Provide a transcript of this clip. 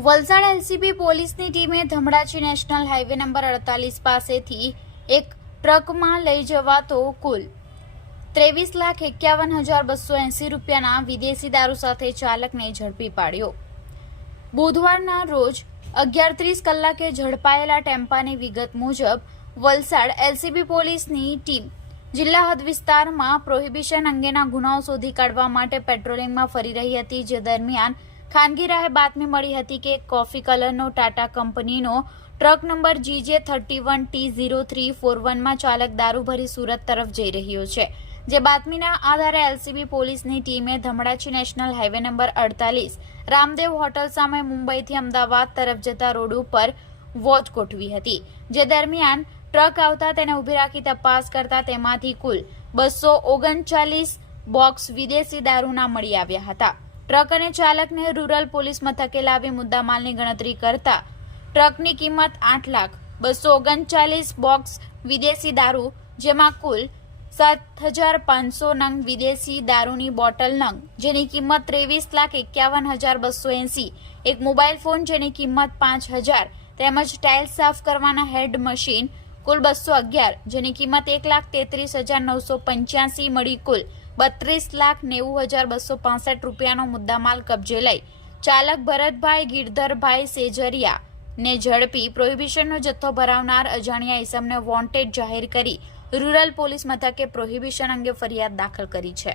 Valsad LCB પોલીસની ટીમે Dhamdachi national highway number 48 પાસેથી એક ટ્રકમાં લઈ જવાતો કુલ 23,51,280 રૂપિયાના વિદેશી દારૂ સાથે ચાલકને ઝડપી પાડ્યો। બુધવારના રોજ 11:30 કલાકે ઝડપાયેલા ટેમ્પાની વિગત મુજબ વલસાડ એલસીબી પોલીસની ટીમ જિલ્લા હદ વિસ્તારમાં પ્રોહિબિશન અંગેના ગુનાઓ શોધી કાઢવા માટે પેટ્રોલિંગમાં ફરી રહી હતી, જે દરમિયાન ખાનગી રાહે બાતમી મળી હતી કે કોફી કલરનો ટાટા કંપનીનો ટ્રક નંબર GJ31T0341 માં ચાલક દારૂ ભરી સુરત તરફ જઈ રહ્યો છે, જે બાતમીના આધારે એલસીબી પોલીસની ટીમે Dhamdachi national highway number 48 Ramdev hotel સામે મુંબઈથી અમદાવાદ તરફ જતા રોડ ઉપર વોચ ગોઠવી હતી, જે દરમિયાન ટ્રક આવતા તેને ઉભી રાખી તપાસ કરતા તેમાંથી કુલ 239 બોક્સ વિદેશી દારૂના મળી આવ્યા હતા। ટ્રક અને ચાલકને રૂરલ પોલીસ મથકે લાવી મુદ્દામાલની ગણતરી કરતા ટ્રકની કિંમત 8,239 બોક્સ વિદેશી દારૂ, જેમાં કુલ 7,500 નંગ વિદેશી દારૂની બોટલ નંગ જેની કિંમત 23,51,280, એક મોબાઈલ ફોન જેની કિંમત 5,000 તેમજ ટાઇલ્સ સાફ કરવાના હેડ મશીન કુલ 211 જેની કિંમત 1,33,985 મળી કુલ 32,90,265 રૂપિયાનો મુદ્દામાલ કબજે લઈ ચાલક ભરતભાઈ ગિરધરભાઈ સેજરિયા ને ઝડપી પ્રોહિબિશનનો જથ્થો ભરાવનાર અજાણ્યા ઇસમને વોન્ટેડ જાહેર કરી રૂરલ પોલીસ મથકે પ્રોહિબિશન અંગે ફરિયાદ દાખલ કરી છે।